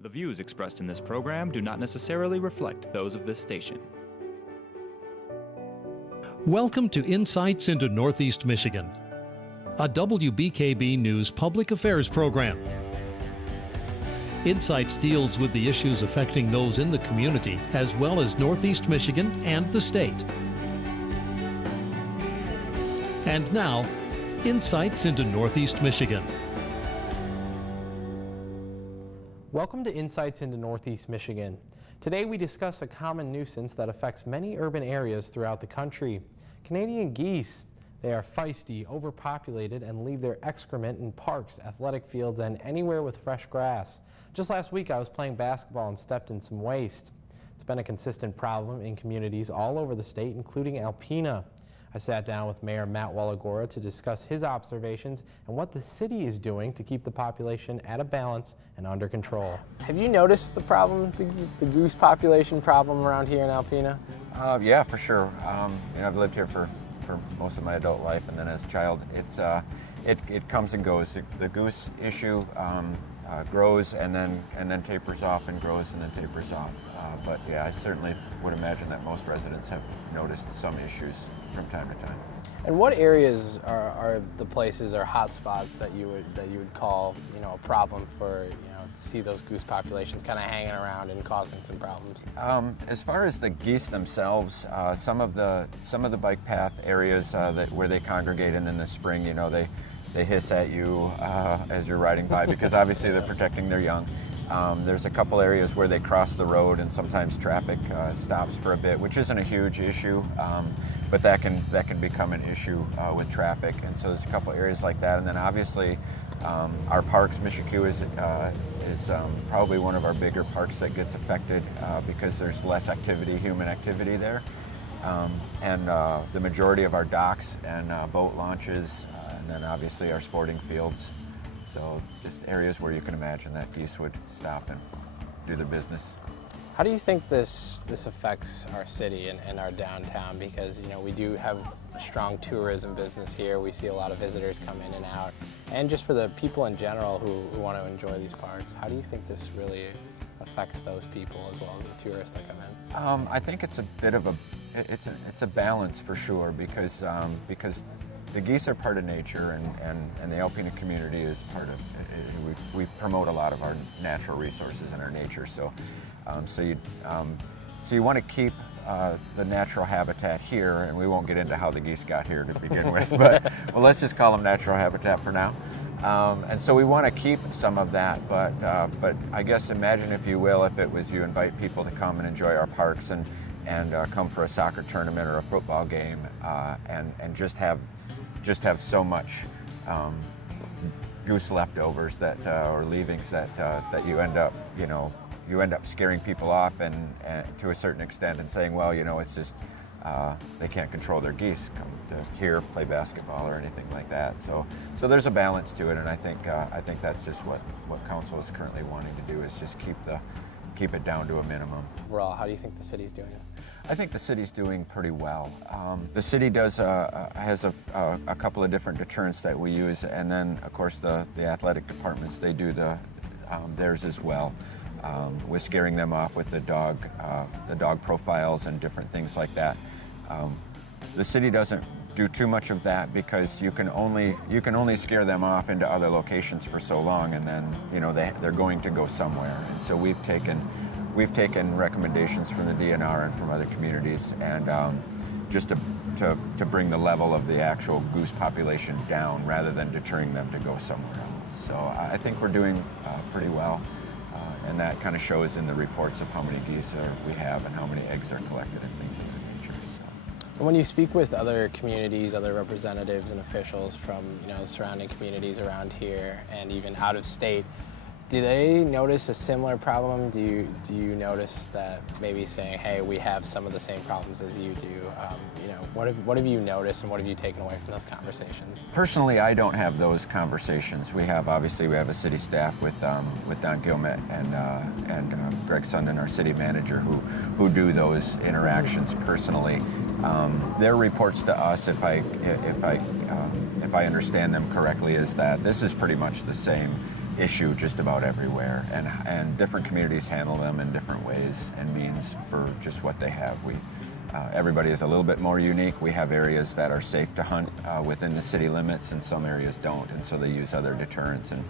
The views expressed in this program do not necessarily reflect those of this station. Welcome to Insights into Northeast Michigan, a WBKB News public affairs program. Insights deals with the issues affecting those in the community as well as Northeast Michigan and the state. And now, Insights into Northeast Michigan. Welcome to Insights into Northeast Michigan. Today we discuss a common nuisance that affects many urban areas throughout the country. Canadian geese. They are feisty, overpopulated, and leave their excrement in parks, athletic fields, and anywhere with fresh grass. Just last week I was playing basketball and stepped in some waste. It's been a consistent problem in communities all over the state, including Alpena. I sat down with Mayor Matt Walagora to discuss his observations and what the city is doing to keep the population at a balance and under control. Have you noticed the problem, the goose population problem around here in Alpena? Yeah, for sure. I've lived here for most of my adult life, and then as a child, it comes and goes. The goose issue grows and then tapers off, and grows and then tapers off. But yeah, I certainly would imagine that most residents have noticed some issues from time to time. And what areas are the places or hot spots that you would call, a problem for, to see those goose populations kind of hanging around and causing some problems? As far as the geese themselves, some of the bike path areas where they congregate in the spring, they hiss at you as you're riding by because obviously they're protecting their young. There's a couple areas where they cross the road and sometimes traffic stops for a bit, which isn't a huge issue, but that can become an issue with traffic. And so there's a couple areas like that. And then obviously our parks, Mich-e-ke-wis is probably one of our bigger parks that gets affected because there's less activity, human activity there. And the majority of our docks and boat launches, and then obviously our sporting fields. So just areas where you can imagine that geese would stop and do their business. How do you think this affects our city and our downtown? Because we do have a strong tourism business here. We see a lot of visitors come in and out. And just for the people in general who want to enjoy these parks, how do you think this really affects those people as well as the tourists that come in? I think it's a bit of a balance for sure, because the geese are part of nature, and the Alpena community is part of it. We promote a lot of our natural resources and our nature. So you want to keep the natural habitat here, and we won't get into how the geese got here to begin with, but well, let's just call them natural habitat for now. And so we want to keep some of that, but I guess imagine, if you will, if it was you invite people to come and enjoy our parks and come for a soccer tournament or a football game, and just have so much goose leftovers or leavings that you end up scaring people off and to a certain extent, and saying, well, it's just they can't control their geese, come to here, play basketball or anything like that. So there's a balance to it, and I think that's just what council is currently wanting to do, is just keep it down to a minimum. Overall, how do you think the city's doing it? I think the city's doing pretty well. The city has a couple of different deterrents that we use, and then of course the athletic departments, they do theirs as well, with scaring them off with the dog profiles and different things like that. The city doesn't do too much of that because you can only scare them off into other locations for so long, and then they're going to go somewhere. And so we've taken recommendations from the DNR and from other communities, and just to bring the level of the actual goose population down rather than deterring them to go somewhere else. So I think we're doing pretty well, and that kind of shows in the reports of how many geese we have and how many eggs are collected and things of that nature. And when you speak with other communities, other representatives and officials from the surrounding communities around here and even out of state, do they notice a similar problem? Do you notice that maybe saying, hey, we have some of the same problems as you do? What have you noticed, and what have you taken away from those conversations? Personally, I don't have those conversations. We have a city staff with Don Gilmet and Greg Sundin, our city manager, who do those interactions personally. Their reports to us, if I understand them correctly, is that this is pretty much the same issue just about everywhere, and different communities handle them in different ways and means for just what they have. Everybody is a little bit more unique. We have areas that are safe to hunt within the city limits, and some areas don't, and so they use other deterrents. And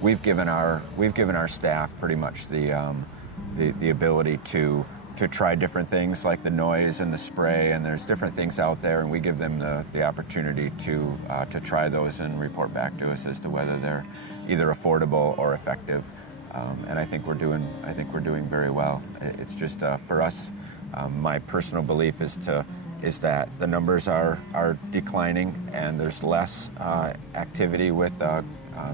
we've given our staff pretty much the ability to try different things like the noise and the spray, and there's different things out there, and we give them the opportunity to try those and report back to us as to whether they're either affordable or effective. And I think we're doing very well. It's just for us, my personal belief is that the numbers are declining, and there's less activity with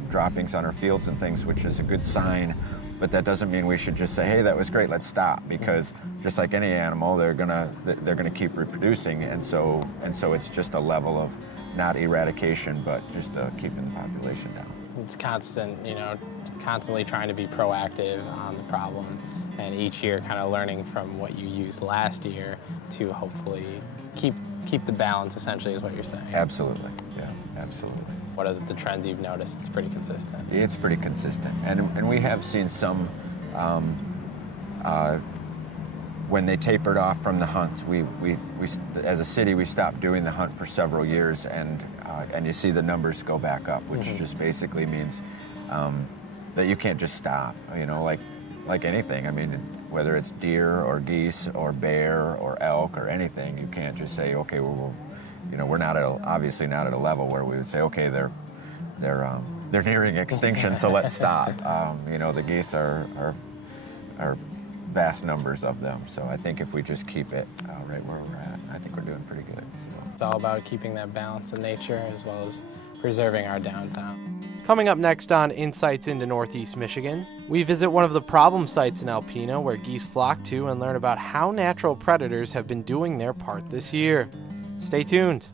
droppings on our fields and things, which is a good sign. But that doesn't mean we should just say, "Hey, that was great, let's stop," because just like any animal, they're gonna keep reproducing, and so it's just a level of not eradication, but just keeping the population down. It's constant, constantly trying to be proactive on the problem, and each year kind of learning from what you used last year to hopefully keep the balance, essentially, is what you're saying. Absolutely, yeah, absolutely. What are the trends you've noticed? It's pretty consistent. It's pretty consistent, and we have seen some, when they tapered off from the hunts, we as a city, we stopped doing the hunt for several years, and you see the numbers go back up, which just basically means that you can't just stop, like anything. I mean, whether it's deer or geese or bear or elk or anything, you can't just say, okay, we're not obviously not at a level where we would say, okay, they're nearing extinction, so let's stop. The geese are vast numbers of them, so I think if we just keep it right where we're at, I think we're doing pretty good. So. It's all about keeping that balance in nature as well as preserving our downtown. Coming up next on Insights into Northeast Michigan, we visit one of the problem sites in Alpena where geese flock to and learn about how natural predators have been doing their part this year. Stay tuned.